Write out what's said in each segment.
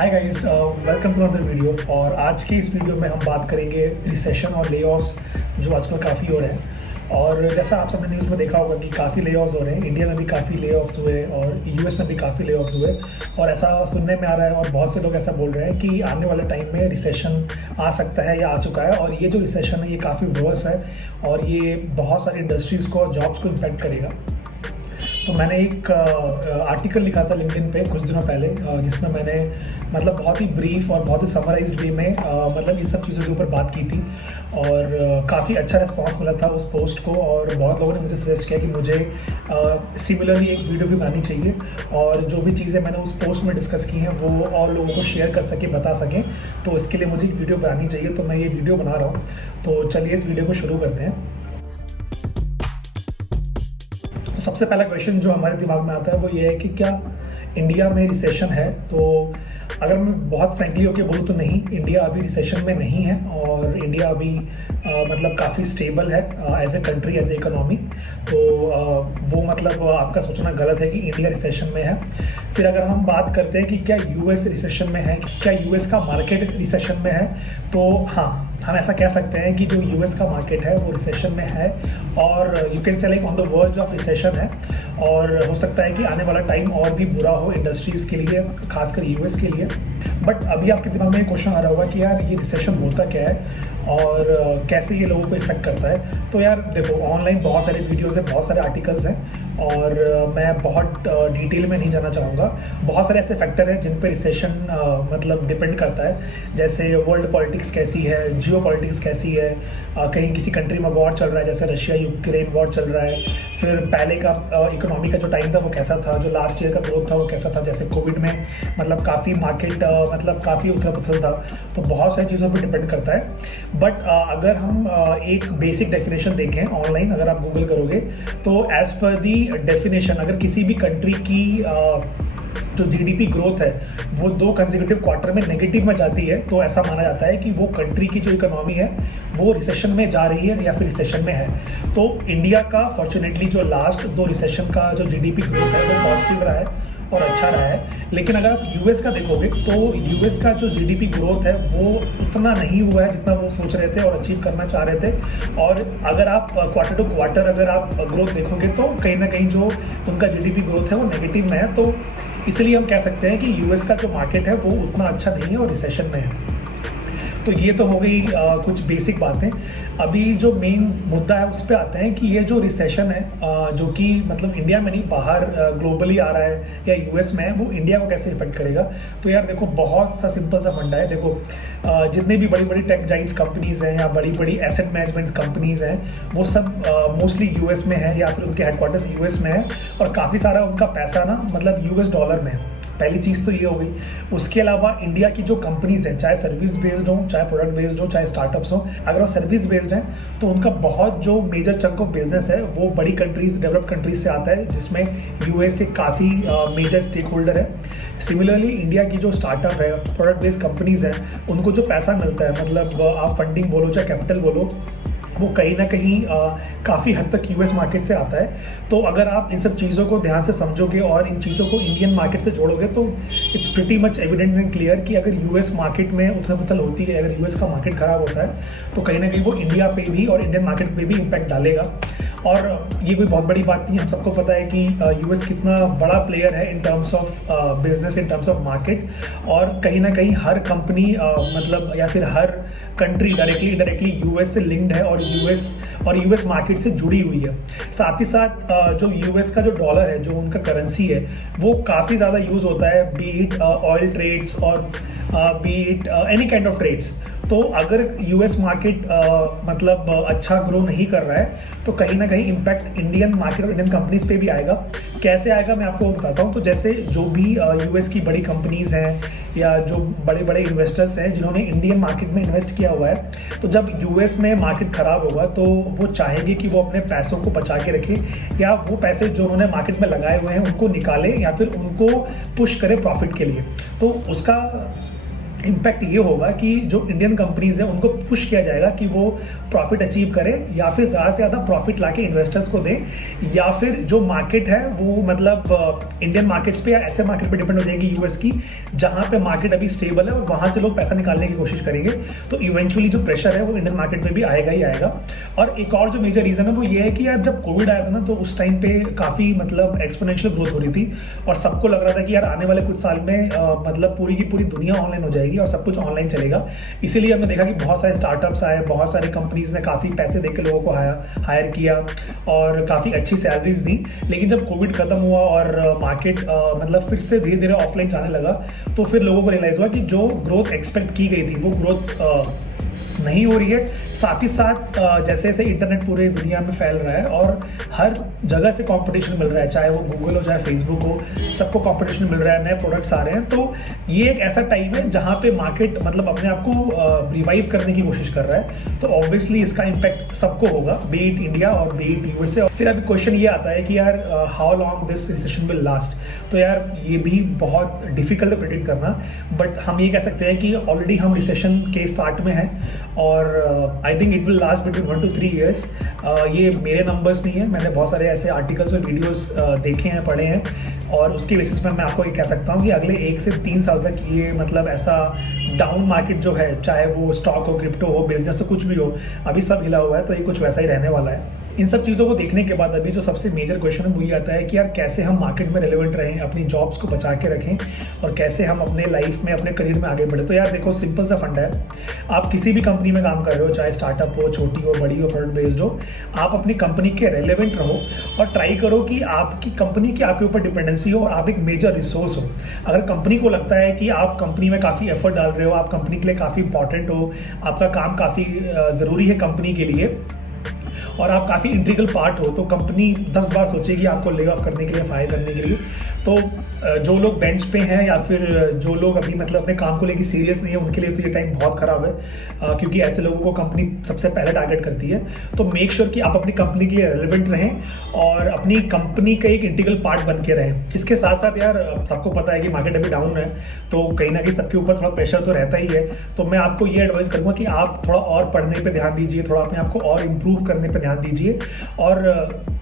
Hi guys, welcome to another video. और आज के इस वीडियो में हम बात करेंगे रिसेशन और ले-ऑफ्स जो आजकल काफ़ी हो रहे हैं। और जैसा आप सबने न्यूज़ में देखा होगा कि काफ़ी ले-ऑफ्स हो रहे हैं, इंडिया में भी काफ़ी ले-ऑफ्स हुए और यूएस में भी काफ़ी ले-ऑफ्स हुए। और ऐसा सुनने में आ रहा है और बहुत से लोग ऐसा बोल रहे हैं कि आने वाले टाइम में रिसेशन आ सकता है या आ चुका है। और ये जो रिसेशन है ये काफ़ी वर्स है और ये बहुत सारी इंडस्ट्रीज़ को, जॉब्स को इम्पैक्ट करेगा। तो मैंने एक आर्टिकल लिखा था लिंक्डइन पे कुछ दिनों पहले, जिसमें मैंने मतलब बहुत ही ब्रीफ और बहुत ही समराइज्ड वे में मतलब इन सब चीज़ों के ऊपर बात की थी। और काफ़ी अच्छा रिस्पांस मिला था उस पोस्ट को। और बहुत लोगों ने मुझे सजेस्ट किया कि मुझे सिमिलरली एक वीडियो भी बनानी चाहिए और जो भी चीज़ें मैंने उस पोस्ट में डिस्कस की हैं वो और लोगों को शेयर कर सकें, बता सकें। तो इसके लिए मुझे एक वीडियो बनानी चाहिए, तो मैं ये वीडियो बना रहा हूँ। तो चलिए इस वीडियो को शुरू करते हैं। तो सबसे पहला क्वेश्चन जो हमारे दिमाग में आता है वो ये है कि क्या इंडिया में रिसेशन है। तो अगर मैं बहुत फ्रैंकली होकर बोलूँ तो नहीं, इंडिया अभी रिसेशन में नहीं है और इंडिया अभी मतलब काफ़ी स्टेबल है as a country, as a economy. तो वो मतलब आपका सोचना गलत है कि इंडिया रिसेशन में है। फिर अगर हम बात करते हैं कि क्या यूएस रिसेशन में है, क्या यूएस का मार्केट रिसेशन में है, तो हाँ, हम ऐसा कह सकते हैं कि जो यूएस का मार्केट है वो रिसेशन में है और you can say like on the verge of recession है। और हो सकता है कि आने वाला टाइम और भी बुरा हो इंडस्ट्रीज़ के लिए, खासकर यूएस के लिए। बट अभी आपके दिमाग में एक क्वेश्चन आ रहा होगा कि यार ये रिसेशन होता क्या है और कैसे ये लोगों को इफेक्ट करता है। तो यार देखो, ऑनलाइन बहुत सारे वीडियोस हैं, बहुत सारे आर्टिकल्स हैं और मैं बहुत डिटेल में नहीं जाना चाहूँगा। बहुत सारे ऐसे फैक्टर हैं जिन पे रिसेशन मतलब डिपेंड करता है, जैसे वर्ल्ड पॉलिटिक्स कैसी है, जियो पॉलिटिक्स कैसी है, कहीं किसी कंट्री में वॉर चल रहा है जैसे रशिया यूक्रेन वॉर चल रहा है। फिर पहले का इकोनॉमी का जो टाइम था वो कैसा था, जो लास्ट ईयर का ग्रोथ था वो कैसा था, जैसे कोविड में मतलब काफ़ी मार्केट मतलब काफ़ी उथल पुथल था। तो बहुत सारी चीज़ों पे डिपेंड करता है। बट अगर हम एक बेसिक डेफिनेशन देखें ऑनलाइन, अगर आप गूगल करोगे तो एज पर दी डेफिनेशन, अगर किसी भी कंट्री की जो जीडीपी ग्रोथ है वो 2 कंसेक्यूटिव क्वार्टर में नेगेटिव में जाती है, तो ऐसा माना जाता है कि वो कंट्री की जो इकोनॉमी है वो रिसेशन में जा रही है या फिर रिसेशन में है। तो इंडिया का फॉर्चुनेटली जो लास्ट 2 रिसेशन का जो जीडीपी ग्रोथ है वो पॉजिटिव रहा है और अच्छा रहा है। लेकिन अगर आप यूएस का देखोगे तो यूएस का जो जीडीपी ग्रोथ है वो उतना नहीं हुआ है जितना वो सोच रहे थे और अचीव करना चाह रहे थे। और अगर आप क्वार्टर टू क्वार्टर अगर आप ग्रोथ देखोगे तो कहीं ना कहीं जो उनका जीडीपी ग्रोथ है वो नेगेटिव में है। तो इसलिए हम कह सकते हैं कि यूएस का जो मार्केट है वो उतना अच्छा नहीं है और रिसेशन में है। तो ये तो हो गई कुछ बेसिक बातें। अभी जो मेन मुद्दा है उस पर आते हैं कि ये जो रिसेशन है जो कि मतलब इंडिया में नहीं, बाहर ग्लोबली आ रहा है या यूएस में है, वो इंडिया को कैसे इफेक्ट करेगा। तो यार देखो, बहुत सा सिंपल सा फंडा है। देखो, जितने भी बड़ी बड़ी टेक जाइंट्स कंपनीज हैं या बड़ी बड़ी एसेट मैनेजमेंट कंपनीज हैं वो सब मोस्टली यूएस में है या फिर उनके हेडक्वार्टर्स यूएस में है और काफ़ी सारा उनका पैसा ना मतलब यूएस डॉलर में है। पहली चीज़ तो ये हो गई। उसके अलावा इंडिया की जो कंपनीज हैं, चाहे सर्विस बेस्ड हो, चाहे प्रोडक्ट बेस्ड हो, चाहे स्टार्टअप्स हो, अगर वो सर्विस बेस्ड हैं तो उनका बहुत जो मेजर चंक ऑफ बिजनेस है वो बड़ी कंट्रीज, डेवलप्ड कंट्रीज से आता है, जिसमें यूएस एक काफ़ी मेजर स्टेक होल्डर है। सिमिलरली इंडिया की जो स्टार्टअप है, प्रोडक्ट बेस्ड कंपनीज हैं, उनको जो पैसा मिलता है, मतलब आप फंडिंग बोलो चाहे कैपिटल बोलो, वो कहीं ना कहीं काफ़ी हद तक यूएस मार्केट से आता है। तो अगर आप इन सब चीज़ों को ध्यान से समझोगे और इन चीज़ों को इंडियन मार्केट से जोड़ोगे तो it's pretty much evident and clear कि अगर यूएस मार्केट में उथल पुथल होती है, अगर यूएस का मार्केट खराब होता है तो कहीं ना कहीं वो इंडिया पे भी और इंडियन मार्केट पे भी इम्पैक्ट डालेगा। और ये कोई बहुत बड़ी बात नहीं है, हम सबको पता है कि यूएस कितना बड़ा प्लेयर है in terms of business, in terms of market. और कहीं ना कहीं हर कंपनी मतलब या फिर हर कंट्री डायरेक्टली इनडायरेक्टली यूएस से लिंक्ड है और यूएस मार्केट से जुड़ी हुई है। साथ ही साथ जो यूएस का जो डॉलर है, जो उनका करेंसी है, वो काफ़ी ज़्यादा यूज़ होता है, बी इट ऑयल ट्रेड्स और be it any kind of trades. तो अगर यूएस मार्केट मतलब अच्छा ग्रो नहीं कर रहा है तो कहीं ना कहीं इम्पैक्ट इंडियन मार्केट और इंडियन कंपनीज पे भी आएगा। कैसे आएगा मैं आपको बताता हूँ। तो जैसे जो भी यूएस की बड़ी कंपनीज हैं या जो बड़े बड़े इन्वेस्टर्स हैं जिन्होंने इंडियन मार्केट में इन्वेस्ट किया हुआ है, तो जब यूएस में मार्केट खराब होगा तो वो चाहेंगे कि वो अपने पैसों को बचा के रखें या वो पैसे जो उन्होंने मार्केट में लगाए हुए हैं उनको निकालें या फिर उनको पुश करें प्रॉफिट के लिए। तो उसका इम्पैक्ट ये होगा कि जो इंडियन कंपनीज है उनको पुश किया जाएगा कि वो प्रॉफिट अचीव करें या फिर ज़्यादा से ज़्यादा प्रॉफिट लाके इन्वेस्टर्स को दें, या फिर जो मार्केट है वो मतलब इंडियन मार्केट्स पे या ऐसे मार्केट पे डिपेंड हो जाएगी यूएस की, जहां पे मार्केट अभी स्टेबल है और वहां से लोग पैसा निकालने की कोशिश करेंगे। तो इवेंचुअली जो प्रेशर है वो इंडियन मार्केट में भी आएगा ही आएगा। और एक और जो मेजर रीजन है वो ये है कि यार जब कोविड आया था ना, तो उस टाइम पे काफ़ी मतलब एक्सपोनेंशियल ग्रोथ हो रही थी और सबको लग रहा था कि यार आने वाले कुछ साल में मतलब पूरी की पूरी दुनिया ऑनलाइन हो जाएगी और सब कुछ ऑनलाइन चलेगा। इसीलिए हमने देखा कि बहुत सारे स्टार्टअप्स आए, बहुत सारी कंपनीज ने काफ़ी पैसे देकर लोगों को हायर किया और काफ़ी अच्छी सैलरीज दी। लेकिन जब कोविड खत्म हुआ और मार्केट मतलब फिर से धीरे धीरे ऑफलाइन जाने लगा, तो फिर लोगों को रियलाइज हुआ कि जो ग्रोथ एक्सपेक्ट की गई थी वो ग्रोथ नहीं हो रही है। साथ ही साथ जैसे जैसे इंटरनेट पूरे दुनिया में फैल रहा है और हर जगह से कंपटीशन मिल रहा है, चाहे वो गूगल हो चाहे फेसबुक हो, सबको कंपटीशन मिल रहा है, नए प्रोडक्ट्स आ रहे हैं। तो ये एक ऐसा टाइम है जहाँ पे मार्केट मतलब अपने आप को रिवाइव करने की कोशिश कर रहा है। तो ऑब्वियसली इसका इम्पैक्ट सबको होगा, बी इट इंडिया और बी इट यूएसए। फिर अभी क्वेश्चन ये आता है कि यार how long this recession will last. तो यार ये भी बहुत डिफिकल्ट प्रेडिक्ट करना, बट हम ये कह सकते हैं कि ऑलरेडी हम रिसेशन के स्टार्ट में हैं और I think it will last between 1 to 3 years। ये मेरे नंबर्स नहीं है, मैंने बहुत सारे ऐसे आर्टिकल्स और वीडियोस देखे हैं, पढ़े हैं, और उसके बेसिस पर मैं आपको ये कह सकता हूँ कि अगले 1 से 3 साल तक ये मतलब ऐसा डाउन मार्केट जो है, चाहे वो स्टॉक हो, क्रिप्टो हो, बिजनेस हो, कुछ भी हो, अभी सब हिला हुआ है। तो ये कुछ वैसा ही रहने वाला है। इन सब चीज़ों को देखने के बाद अभी जो सबसे मेजर क्वेश्चन है वो ये आता है कि यार कैसे हम मार्केट में रेलेवेंट रहें, अपनी जॉब्स को बचा के रखें और कैसे हम अपने लाइफ में, अपने करियर में आगे बढ़े। तो यार देखो, सिंपल सा फंडा है, आप किसी भी कंपनी में काम कर रहे हो, चाहे स्टार्टअप हो, छोटी हो, बड़ी हो, प्रोडक्ट बेस्ड हो, आप अपनी कंपनी के रेलेवेंट रहो और ट्राई करो कि आपकी कंपनी की आपके ऊपर डिपेंडेंसी हो और आप एक मेजर रिसोर्स हो। अगर कंपनी को लगता है कि आप कंपनी में काफ़ी एफर्ट डाल रहे हो, आप कंपनी के लिए काफ़ी इंपॉर्टेंट हो, आपका काम काफ़ी ज़रूरी है कंपनी के लिए और आप काफ़ी इंटीग्रल पार्ट हो, तो कंपनी 10 बार सोचेगी आपको ले ऑफ करने के लिए, फायर करने के लिए। तो जो लोग बेंच पे हैं या फिर जो लोग अभी मतलब अपने काम को लेकर सीरियस नहीं है, उनके लिए तो ये टाइम बहुत खराब है, क्योंकि ऐसे लोगों को कंपनी सबसे पहले टारगेट करती है। तो मेक श्योर कि आप अपनी कंपनी के लिए रेलेवेंट रहें और अपनी कंपनी का एक इंटीग्रल पार्ट बन के रहें। इसके साथ साथ यार सबको पता है कि मार्केट अभी डाउन है, तो कहीं ना कहीं सबके ऊपर थोड़ा प्रेशर तो रहता ही है। तो मैं आपको ये एडवाइस करूँगा कि आप थोड़ा और पढ़ने पर ध्यान दीजिए, थोड़ा अपने आप को और इम्प्रूव करने पर ध्यान दीजिए और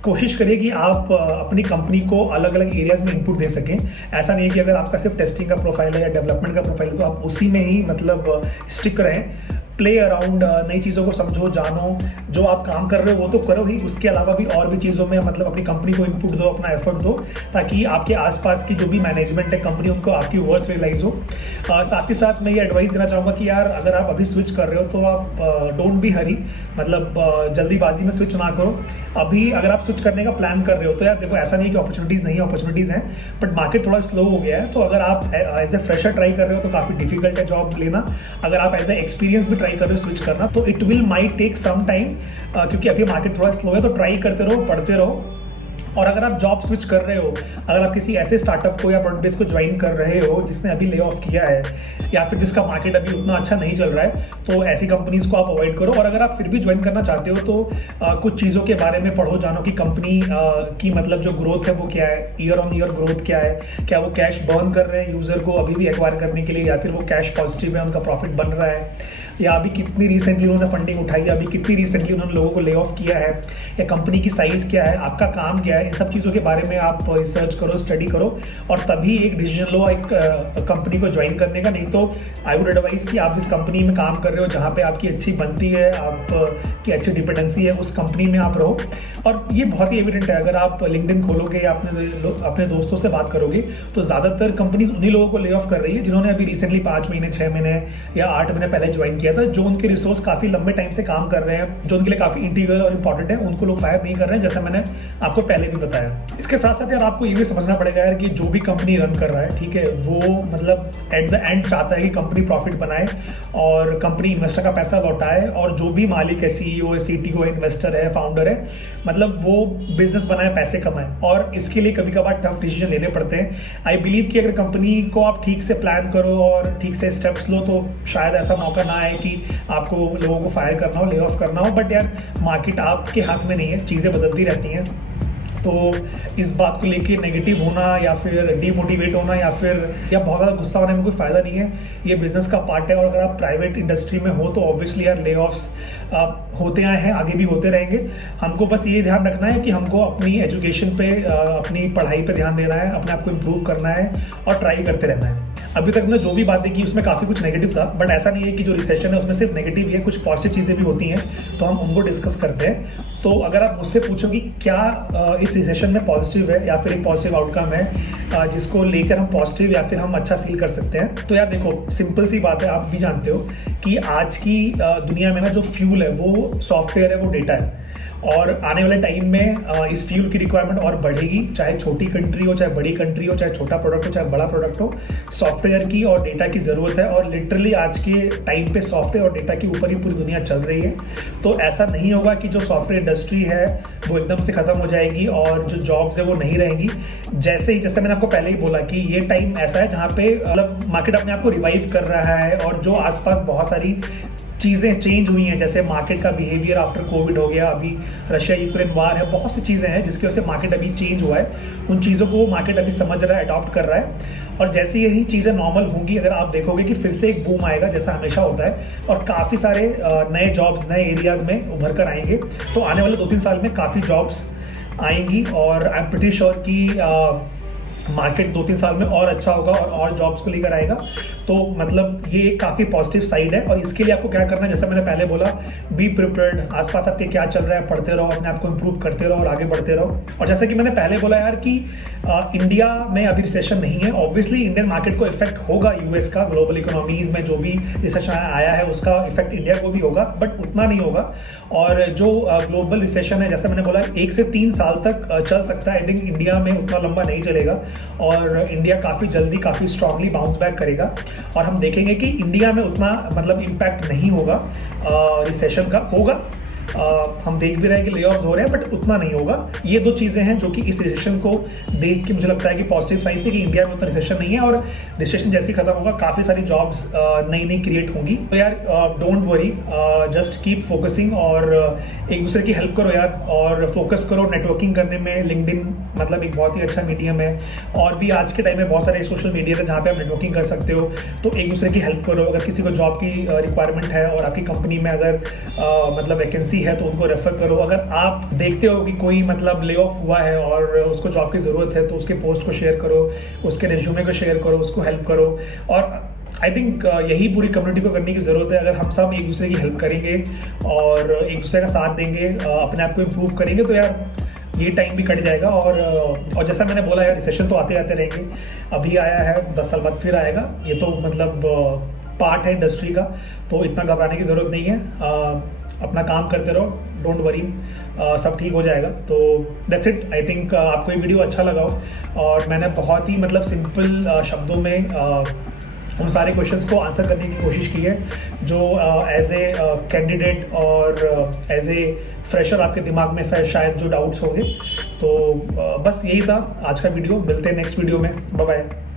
कोशिश करिए कि आप अपनी कंपनी को अलग अलग एरियाज में इनपुट दे सकें। ऐसा नहीं है कि अगर आपका सिर्फ टेस्टिंग का प्रोफाइल है या डेवलपमेंट का प्रोफाइल है तो आप उसी में ही मतलब स्टिक रहें। प्ले अराउंड, नई चीज़ों को समझो, जानो, जो आप काम कर रहे हो वो तो करो ही, उसके अलावा भी और भी चीज़ों में मतलब अपनी कंपनी को इनपुट दो, अपना एफर्ट दो, ताकि आपके आसपास की जो भी मैनेजमेंट है कंपनी, उनको आपकी वर्थ रियलाइज हो। साथ ही साथ मैं ये एडवाइस देना चाहूँगा कि यार अगर आप अभी स्विच कर रहे हो तो आप डोंट बी हरी, मतलब जल्दीबाजी में स्विच ना करो। अभी अगर आप स्विच करने का प्लान कर रहे हो तो यार देखो, ऐसा नहीं कि अपॉर्चुनिटीज़ नहीं है, अपॉर्चुनिटीज़ हैं, बट मार्केट थोड़ा स्लो हो गया है। तो अगर आप एज ए फ्रेशर ट्राई कर रहे हो तो काफ़ी डिफिकल्ट है जॉब लेना। अगर आप एज ए एक्सपीरियंस भी ट्राई कर रहे हो स्विच करना, तो it will might take some time, क्योंकि अभी मार्केट थोड़ा स्लो है। तो ट्राई करते रहो, पढ़ते रहो। और अगर आप जॉब स्विच कर रहे हो, अगर आप किसी ऐसे स्टार्टअप को या प्रोडक्ट बेस को ज्वाइन कर रहे हो जिसने अभी ले ऑफ किया है या फिर जिसका मार्केट अभी उतना अच्छा नहीं चल रहा है, तो ऐसी कंपनीज को आप अवॉइड करो। और अगर आप फिर भी ज्वाइन करना चाहते हो तो कुछ चीज़ों के बारे में पढ़ो, जानो कि कंपनी की मतलब जो ग्रोथ है वो क्या है, ईयर ऑन ईयर ग्रोथ क्या है, क्या वो कैश बर्न कर रहे हैं यूजर को अभी भी एक्वायर करने के लिए, या फिर वो कैश पॉजिटिव है, उनका प्रॉफिट बन रहा है, या अभी कितनी रिसेंटली उन्होंने फंडिंग उठाई है, अभी कितनी रिसेंटली उन्होंने लोगों को ले ऑफ किया है, या कंपनी की साइज क्या है, आपका काम क्या है। इन सब चीज़ों के बारे में आप रिसर्च करो, स्टडी करो और तभी एक डिसीजन लो एक कंपनी को ज्वाइन करने का। नहीं तो आई वुड एडवाइस कि आप जिस कंपनी में काम कर रहे हो, जहाँ पे आपकी अच्छी बनती है, आपकी अच्छी डिपेंडेंसी है, उस कंपनी में आप रहो। और ये बहुत ही एविडेंट है, अगर आप लिंक्डइन खोलोगे या अपने दोस्तों से बात करोगे तो ज़्यादातर कंपनीज उन्हीं लोगों को ले ऑफ कर रही है जिन्होंने अभी रिसेंटली 5 महीने, 6 महीने या 8 महीने पहले ज्वाइन किया था। जो उनके रिसोर्स काफ़ी लंबे टाइम से काम कर रहे हैं, जो उनके लिए काफ़ी इंटीग्रल और इंपॉर्टेंट है, उनको लोग फायर नहीं कर रहे हैं, जैसा मैंने आपको पहले भी बताया। इसके साथ साथ यार आपको ये भी समझना पड़ेगा यार कि जो भी कंपनी रन कर रहा है, ठीक है, वो मतलब एट द एंड चाहता है कि कंपनी प्रॉफिट बनाए और कंपनी इन्वेस्टर का पैसा लौटाए, और जो भी मालिक है, सीईओ है, सीटीओ है, इन्वेस्टर है, फाउंडर है, मतलब वो बिजनेस बनाए, पैसे कमाए। और इसके लिए कभी कभार टफ डिसीजन लेने पड़ते हैं। आई बिलीव कि अगर कंपनी को आप ठीक से प्लान करो और ठीक से स्टेप्स लो तो शायद ऐसा मौका ना आए कि आपको लोगों को फायर करना हो, ले ऑफ करना हो। बट यार मार्केट आपके हाथ में नहीं है, चीज़ें बदलती रहती हैं। तो इस बात को लेके नेगेटिव होना या फिर डीमोटिवेट होना या बहुत ज़्यादा गुस्सा होने में कोई फ़ायदा नहीं है। ये बिजनेस का पार्ट है और अगर आप प्राइवेट इंडस्ट्री में हो तो ऑब्वियसली यार ले ऑफ्स होते आए हैं, आगे भी होते रहेंगे। हमको बस ये ध्यान रखना है कि हमको अपनी एजुकेशन पे, अपनी पढ़ाई पे ध्यान देना है, अपने आप को इम्प्रूव करना है और ट्राई करते रहना है। अभी तक हमने जो भी बातें की उसमें काफ़ी कुछ नेगेटिव था, बट ऐसा नहीं है कि जो रिसेशन है उसमें सिर्फ नेगेटिव ही है, कुछ पॉजिटिव चीज़ें भी होती हैं, तो हम उनको डिस्कस करते हैं। तो अगर आप मुझसे पूछो कि क्या इस रिसेशन में पॉजिटिव है या फिर एक पॉजिटिव आउटकम है जिसको लेकर हम पॉजिटिव या फिर हम अच्छा फील कर सकते हैं, तो यार देखो सिंपल सी बात है, आप भी जानते हो कि आज की दुनिया में ना जो फ्यूल है वो सॉफ्टवेयर है, वो डेटा है। और आने वाले टाइम में इस फ्यूल की रिक्वायरमेंट और बढ़ेगी, चाहे छोटी कंट्री हो, चाहे बड़ी कंट्री हो, चाहे छोटा प्रोडक्ट हो, चाहे बड़ा प्रोडक्ट हो, सॉफ्टवेयर की और डेटा की ज़रूरत है। और लिटरली आज के टाइम पे सॉफ्टवेयर और डेटा के ऊपर ही पूरी दुनिया चल रही है। तो ऐसा नहीं होगा कि जो सॉफ्टवेयर इंडस्ट्री है वो एकदम से ख़त्म हो जाएगी और जो जॉब्स है वो नहीं रहेंगी। जैसे मैंने आपको पहले ही बोला कि ये टाइम ऐसा है जहाँ पे मतलब मार्केट अपने आप को रिवाइव कर रहा है और जो आसपास बहुत सारी चीज़ें चेंज हुई हैं, जैसे मार्केट का बिहेवियर आफ्टर कोविड हो गया, अभी रशिया यूक्रेन वार है, बहुत सी चीज़ें हैं जिसकी वजह से मार्केट अभी चेंज हुआ है। उन चीज़ों को मार्केट अभी समझ रहा है, अडॉप्ट कर रहा है। और जैसे यही चीज़ें नॉर्मल होंगी, अगर आप देखोगे कि फिर से एक बूम आएगा जैसा हमेशा होता है और काफ़ी सारे नए जॉब्स नए एरियाज़ में उभर कर आएंगे। तो आने वाले 2-3 साल में काफ़ी जॉब्स आएंगी और आई एम प्रीटी श्योर कि मार्केट 2-3 साल में और अच्छा होगा और जॉब्स को लेकर आएगा। तो मतलब ये काफ़ी पॉजिटिव साइड है और इसके लिए आपको क्या करना है, जैसा मैंने पहले बोला, बी प्रिपेयर्ड, आसपास आपके क्या चल रहा है पढ़ते रहो, अपने आप को इम्प्रूव करते रहो और आगे बढ़ते रहो। और जैसे कि मैंने पहले बोला यार कि इंडिया में अभी रिसेशन नहीं है। ऑब्वियसली इंडियन मार्केट को इफेक्ट होगा, यूएस का ग्लोबल इकोनॉमीज में जो भी रिसेशन आया है उसका इफेक्ट इंडिया को भी होगा, बट उतना नहीं होगा। और जो ग्लोबल रिसेशन है, जैसे मैंने बोला, 1 से 3 साल तक चल सकता है। आई थिंक इंडिया में उतना लंबा नहीं चलेगा और इंडिया काफ़ी जल्दी काफ़ी स्ट्रांगली बाउंस बैक करेगा और हम देखेंगे कि इंडिया में उतना मतलब इम्पैक्ट नहीं होगा रिसेशन का। होगा, हम देख भी रहे हैं कि ले-ऑफ्स हो रहे हैं, बट उतना नहीं होगा। ये 2 चीज़ें हैं जो कि इस रिसेशन को देख के मुझे लगता है कि पॉजिटिव साइंस है कि इंडिया में उतना रिसेशन नहीं है और रिसेशन जैसे ही खत्म होगा काफ़ी सारी जॉब्स नई नई क्रिएट होंगी। तो यार don't worry, just keep focusing और एक दूसरे की हेल्प करो यार और फोकस करो नेटवर्किंग करने में। लिंक्डइन मतलब एक बहुत ही अच्छा मीडियम है और भी आज के टाइम में बहुत सारे सोशल मीडिया है जहाँ पे आप नेटवर्किंग कर सकते हो। तो एक दूसरे की हेल्प करो। अगर किसी को जॉब की रिक्वायरमेंट है और आपकी कंपनी में अगर मतलब वैकेंसी है तो उनको रेफर करो। अगर आप देखते हो कि कोई मतलब ले ऑफ हुआ है और उसको जॉब की ज़रूरत है तो उसके पोस्ट को शेयर करो, उसके रेज्यूमे को शेयर करो, उसको हेल्प करो। और आई थिंक यही पूरी कम्युनिटी को करने की ज़रूरत है। अगर हम सब एक दूसरे की हेल्प करेंगे और एक दूसरे का साथ देंगे, अपने आप को इम्प्रूव करेंगे, तो यार ये टाइम भी कट जाएगा। और जैसा मैंने बोला यार, रिसेशन तो आते आते रहेंगे। अभी आया है, 10 साल बाद फिर आएगा। ये तो मतलब पार्ट है इंडस्ट्री का, तो इतना घबराने की ज़रूरत नहीं है। अपना काम करते रहो, डोंट वरी, सब ठीक हो जाएगा। तो दैट्स इट। आई थिंक आपको ये वीडियो अच्छा लगा हो और मैंने बहुत ही मतलब सिंपल शब्दों में उन सारे क्वेश्चंस को आंसर करने की कोशिश की है जो एज ए कैंडिडेट और एज ए फ्रेशर आपके दिमाग में शायद जो डाउट्स होंगे। तो बस यही था आज का वीडियो। मिलते हैं नेक्स्ट वीडियो में। Bye bye.